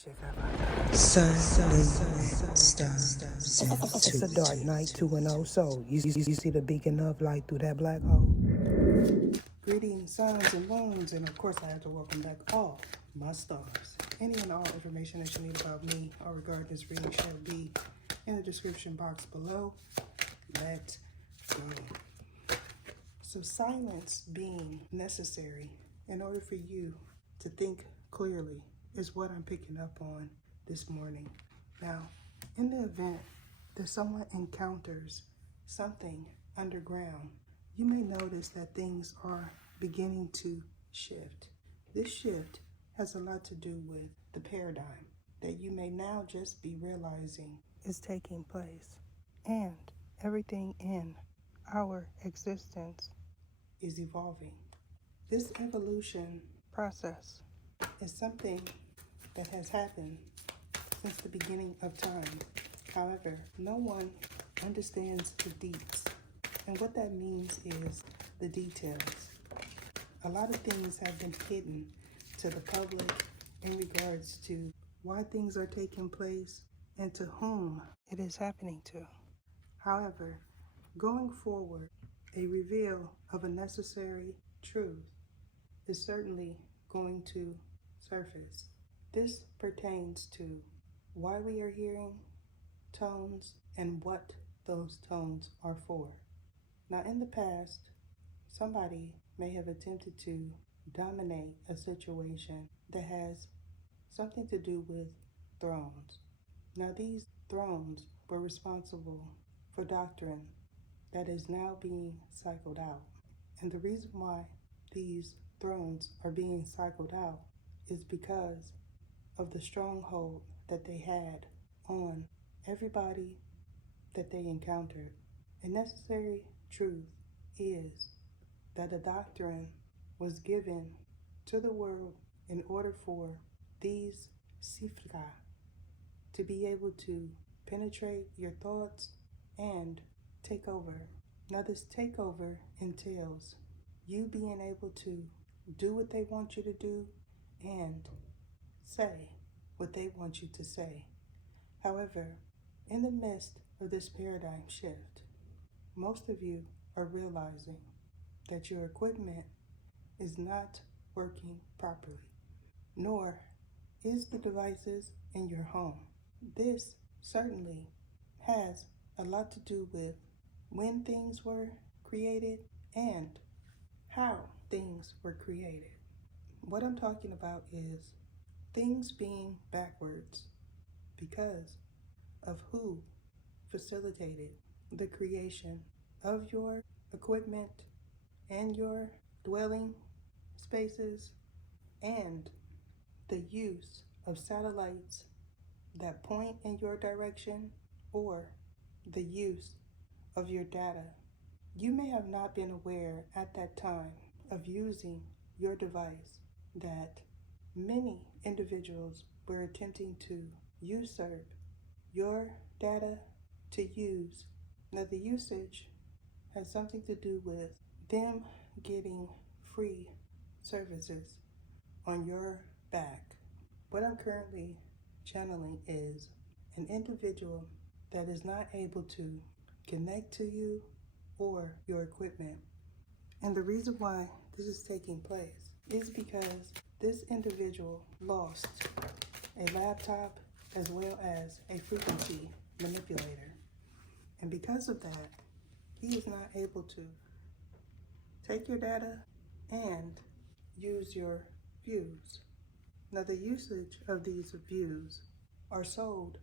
Sun, stars, It's a dark night, 2-0. So, you see the beacon of light through that black hole? Greetings, suns and moons, and of course, I have to welcome back all my stars. Any and all information that you need about me or regarding this reading shall be in the description box below. Let's go. So, silence being necessary in order for you to think clearly is what I'm picking up on this morning. Now, in the event that someone encounters something underground, you may notice that things are beginning to shift. This shift has a lot to do with the paradigm that you may now just be realizing is taking place. And everything in our existence is evolving. This evolution process is something that has happened since the beginning of time. However, no one understands the deets. And what that means is the details. A lot of things have been hidden to the public in regards to why things are taking place and to whom it is happening to. However, going forward, a reveal of a necessary truth is certainly going to surface. This pertains to why we are hearing tones and what those tones are for. Now, in the past, somebody may have attempted to dominate a situation that has something to do with thrones. Now, these thrones were responsible for doctrine that is now being cycled out. And the reason why these thrones are being cycled out is because of the stronghold that they had on everybody that they encountered. A necessary truth is that a doctrine was given to the world in order for these sifra to be able to penetrate your thoughts and take over. Now, this takeover entails you being able to do what they want you to do and say what they want you to say. However, in the midst of this paradigm shift, most of you are realizing that your equipment is not working properly, nor is the devices in your home. This certainly has a lot to do with when things were created and how things were created. What I'm talking about is things being backwards because of who facilitated the creation of your equipment and your dwelling spaces and the use of satellites that point in your direction or the use of your data. You may have not been aware at that time of using your device that many individuals were attempting to usurp your data to use. Now, the usage has something to do with them getting free services on your back. What I'm currently channeling is an individual that is not able to connect to you or your equipment. And the reason why this is taking place is because this individual lost a laptop as well as a frequency manipulator. And because of that, he is not able to take your data and use your views. Now, the usage of these views are sold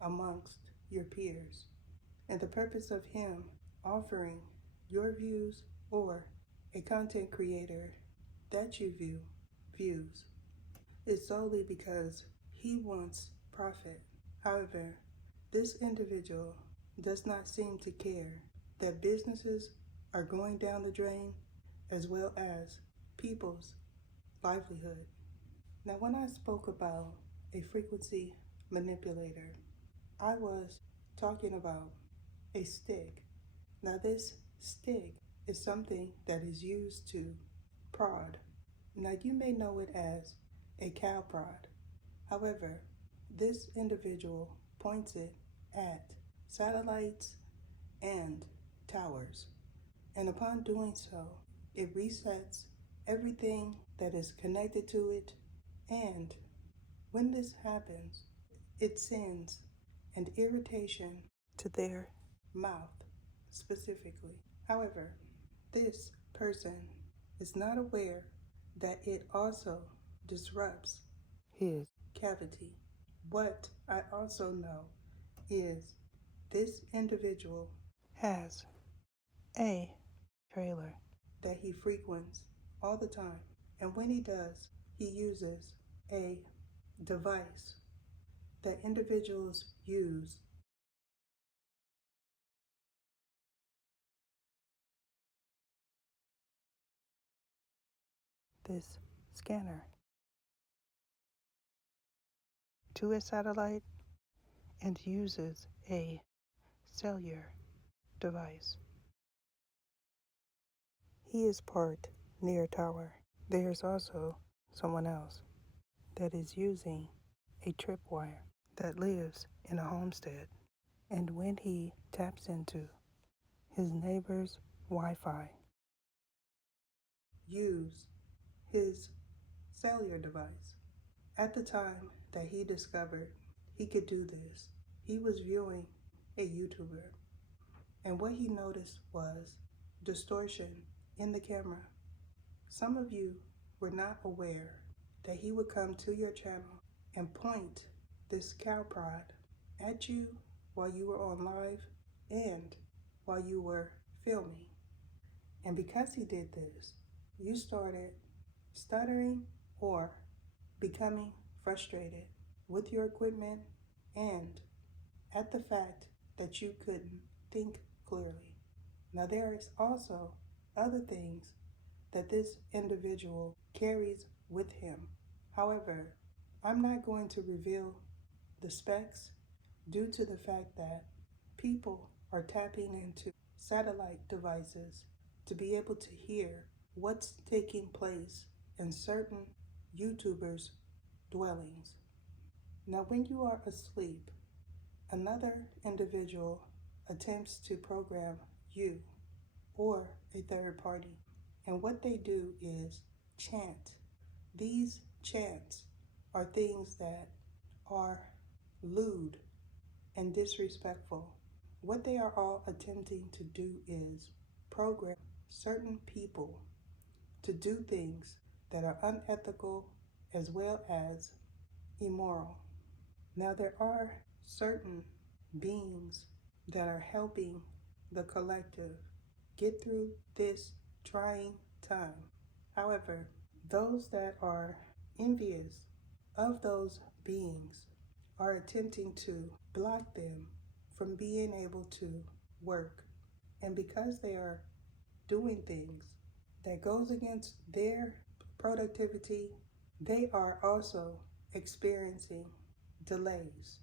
amongst your peers. And the purpose of him offering your views or a content creator that you views is solely because he wants profit. However, this individual does not seem to care that businesses are going down the drain as well as people's livelihood. Now, when I spoke about a frequency manipulator, I was talking about a stick. Now, this stick is something that is used to prod. Now, you may know it as a cow prod. However, This individual points it at satellites and towers, and upon doing so, it resets everything that is connected to it, and when this happens, it sends an irritation to their mouth specifically. However, this person is not aware that it also disrupts his cavity. What I also know is this individual has a trailer that he frequents all the time. And when he does, he uses a device that individuals use this scanner to a satellite and uses a cellular device. He is part near tower. There's also someone else that is using a tripwire that lives in a homestead. And when he taps into his neighbor's Wi-Fi, use his cellular device. At the time that he discovered he could do this, he was viewing a YouTuber, and what he noticed was distortion in the camera. Some of you were not aware that he would come to your channel and point this cow prod at you while you were on live and while you were filming. And because he did this, you started stuttering or becoming frustrated with your equipment and at the fact that you couldn't think clearly. Now, there is also other things that this individual carries with him. However, I'm not going to reveal the specs due to the fact that people are tapping into satellite devices to be able to hear what's taking place in certain YouTubers' dwellings. Now, when you are asleep, another individual attempts to program you or a third party. And what they do is chant. These chants are things that are lewd and disrespectful. What they are all attempting to do is program certain people to do things that are unethical as well as immoral. Now, there are certain beings that are helping the collective get through this trying time. However, those that are envious of those beings are attempting to block them from being able to work. And because they are doing things that goes against their productivity, they are also experiencing delays.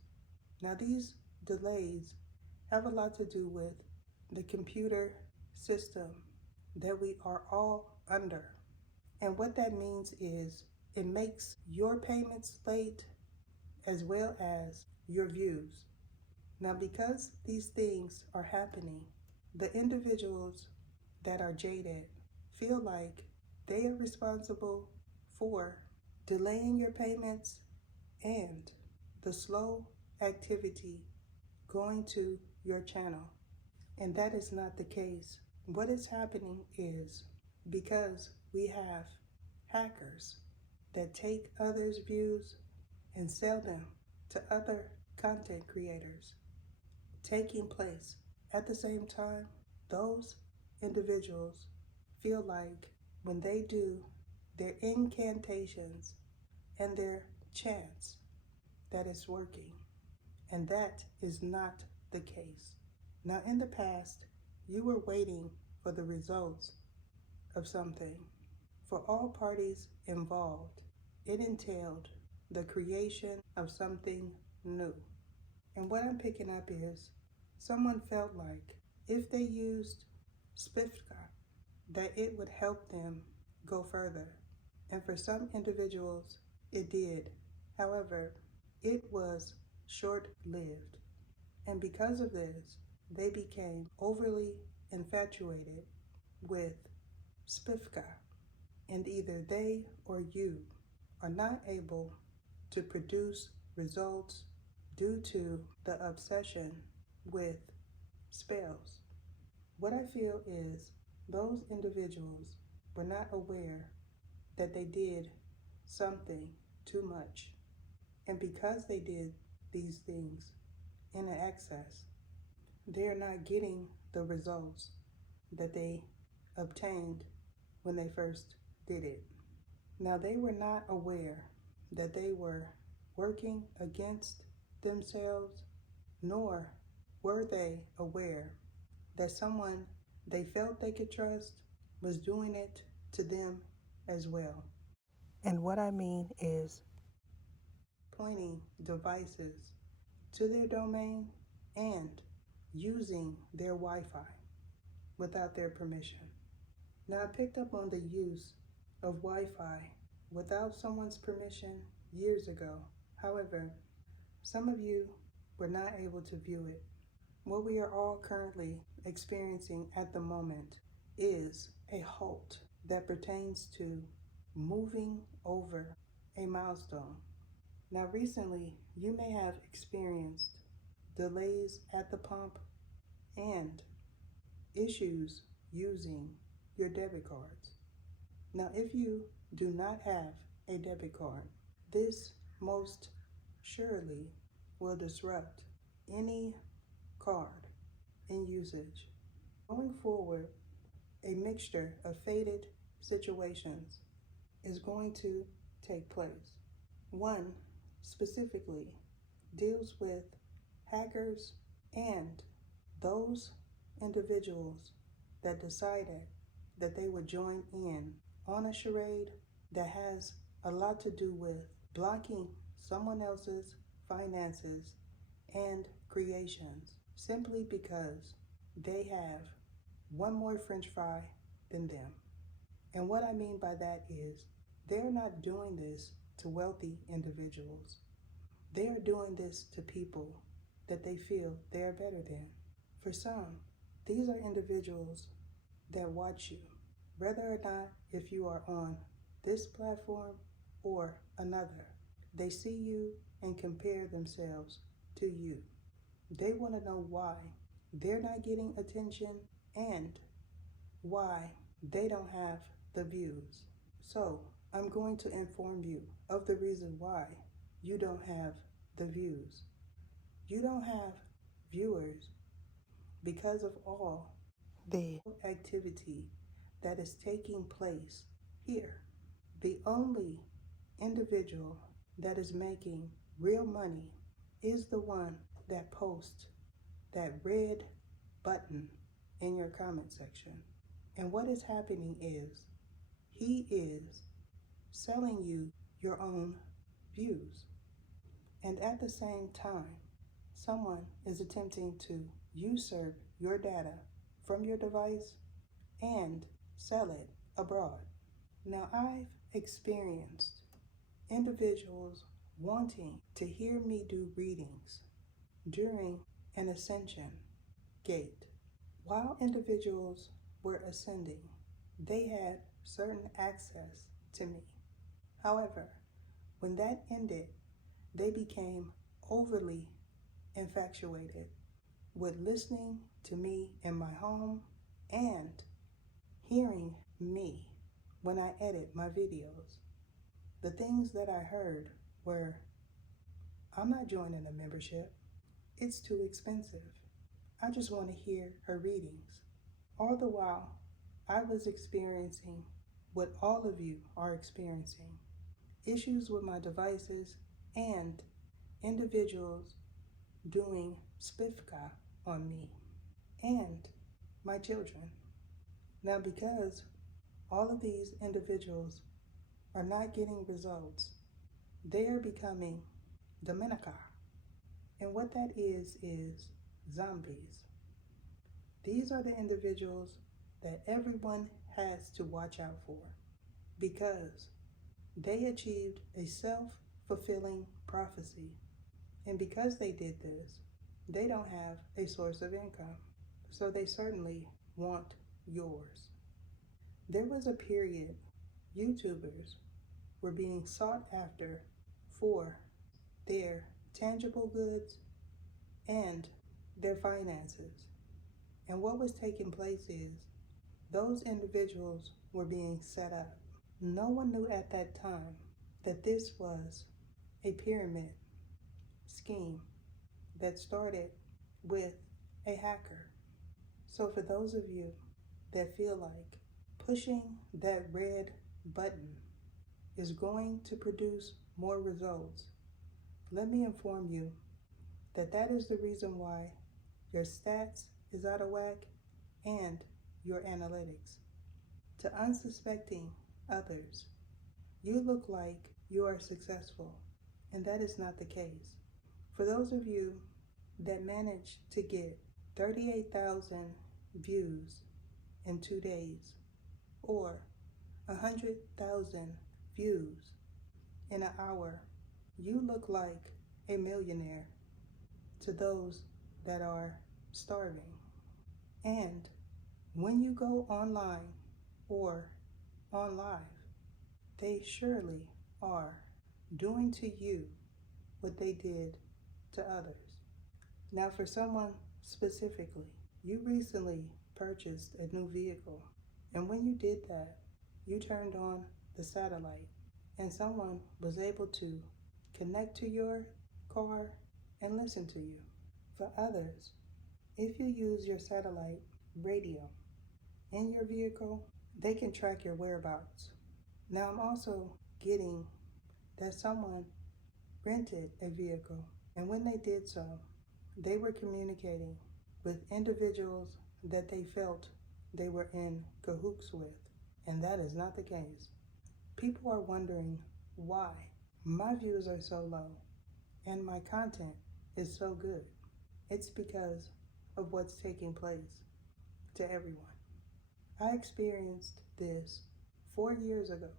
Now, these delays have a lot to do with the computer system that we are all under. And what that means is it makes your payments late as well as your views. Now, because these things are happening, the individuals that are jaded feel like they are responsible for delaying your payments and the slow activity going to your channel. And that is not the case. What is happening is because we have hackers that take others' views and sell them to other content creators taking place. At the same time, those individuals feel like when they do their incantations and their chants, that it's working. And that is not the case. Now, in the past, you were waiting for the results of something. For all parties involved, it entailed the creation of something new. And what I'm picking up is someone felt like if they used Spifka, that it would help them go further. And for some individuals, it did. However, it was short-lived. And because of this, they became overly infatuated with Spivka, and either they or you are not able to produce results due to the obsession with spells. What I feel is those individuals were not aware that they did something too much. And because they did these things in an excess, they are not getting the results that they obtained when they first did it. Now, they were not aware that they were working against themselves, nor were they aware that someone they felt they could trust was doing it to them as well. And what I mean is pointing devices to their domain and using their Wi-Fi without their permission. Now, I picked up on the use of Wi-Fi without someone's permission years ago. However, some of you were not able to view it. What we are all currently experiencing at the moment is a halt that pertains to moving over a milestone. Now, recently, you may have experienced delays at the pump and issues using your debit cards. Now, if you do not have a debit card, this most surely will disrupt any card in usage. Going forward, a mixture of fated situations is going to take place. One specifically deals with hackers and those individuals that decided that they would join in on a charade that has a lot to do with blocking someone else's finances and creations simply because they have one more French fry than them. And what I mean by that is they're not doing this to wealthy individuals. They are doing this to people that they feel they are better than. For some, these are individuals that watch you, whether or not if you are on this platform or another. They see you and compare themselves to you. They want to know why they're not getting attention and why they don't have the views. So I'm going to inform you of the reason why you don't have the views. You don't have viewers because of all the activity that is taking place here. The only individual that is making real money is the one that posts that red button in your comment section. And what is happening is he is selling you your own views. And at the same time, someone is attempting to usurp your data from your device and sell it abroad. Now, I've experienced individuals wanting to hear me do readings during an ascension gate. While individuals were ascending, they had certain access to me. However, when that ended, they became overly infatuated with listening to me in my home and hearing me when I edit my videos. The things that I heard were, I'm not joining a membership. It's too expensive. I just want to hear her readings. All the while, I was experiencing what all of you are experiencing. Issues with my devices and individuals doing spifka on me and my children. Now, because all of these individuals are not getting results, they are becoming Dominica. And what that is zombies. These are the individuals that everyone has to watch out for because they achieved a self-fulfilling prophecy And because they did this, they don't have a source of income. So they certainly want yours. There was a period YouTubers were being sought after for their tangible goods and their finances. And what was taking place is those individuals were being set up. No one knew at that time that this was a pyramid scheme that started with a hacker. So for those of you that feel like pushing that red button is going to produce more results, let me inform you that that is the reason why your stats is out of whack and your analytics. To unsuspecting others, you look like you are successful, and that is not the case. For those of you that managed to get 38,000 views in 2 days, or 100,000 views in an hour, you look like a millionaire to those that are starving. And when you go online or on live, they surely are doing to you what they did to others. Now, for someone specifically, you recently purchased a new vehicle, and when you did that, you turned on the satellite, and someone was able to connect to your car and listen to you. For others, if you use your satellite radio in your vehicle, they can track your whereabouts. Now, I'm also getting that someone rented a vehicle, and when they did so, they were communicating with individuals that they felt they were in cahoots with, and that is not the case. People are wondering why my views are so low and my content is so good. It's because of what's taking place to everyone. I experienced this 4 years ago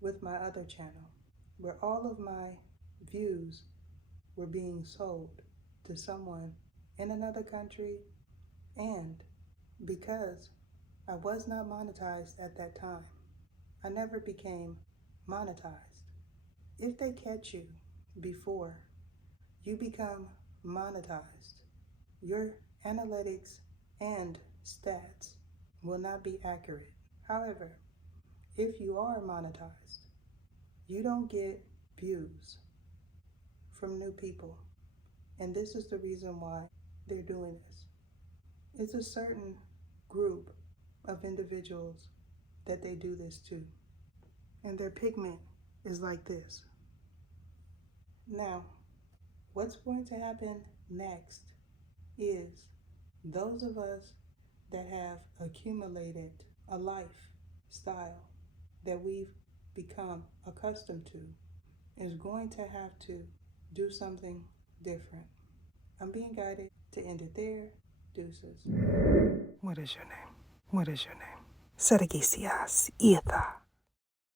with my other channel, where all of my views were being sold to someone in another country, and because I was not monetized at that time, I never became monetized. If they catch you before you become monetized, your analytics and stats will not be accurate. However, if you are monetized, you don't get views from new people. And this is the reason why they're doing this. It's a certain group of individuals that they do this to. And their pigment is like this. Now, what's going to happen next is those of us that have accumulated a lifestyle that we've become accustomed to is going to have to do something different. I'm being guided to end it there. Deuces. What is your name? What is your name? Sergisias Etha.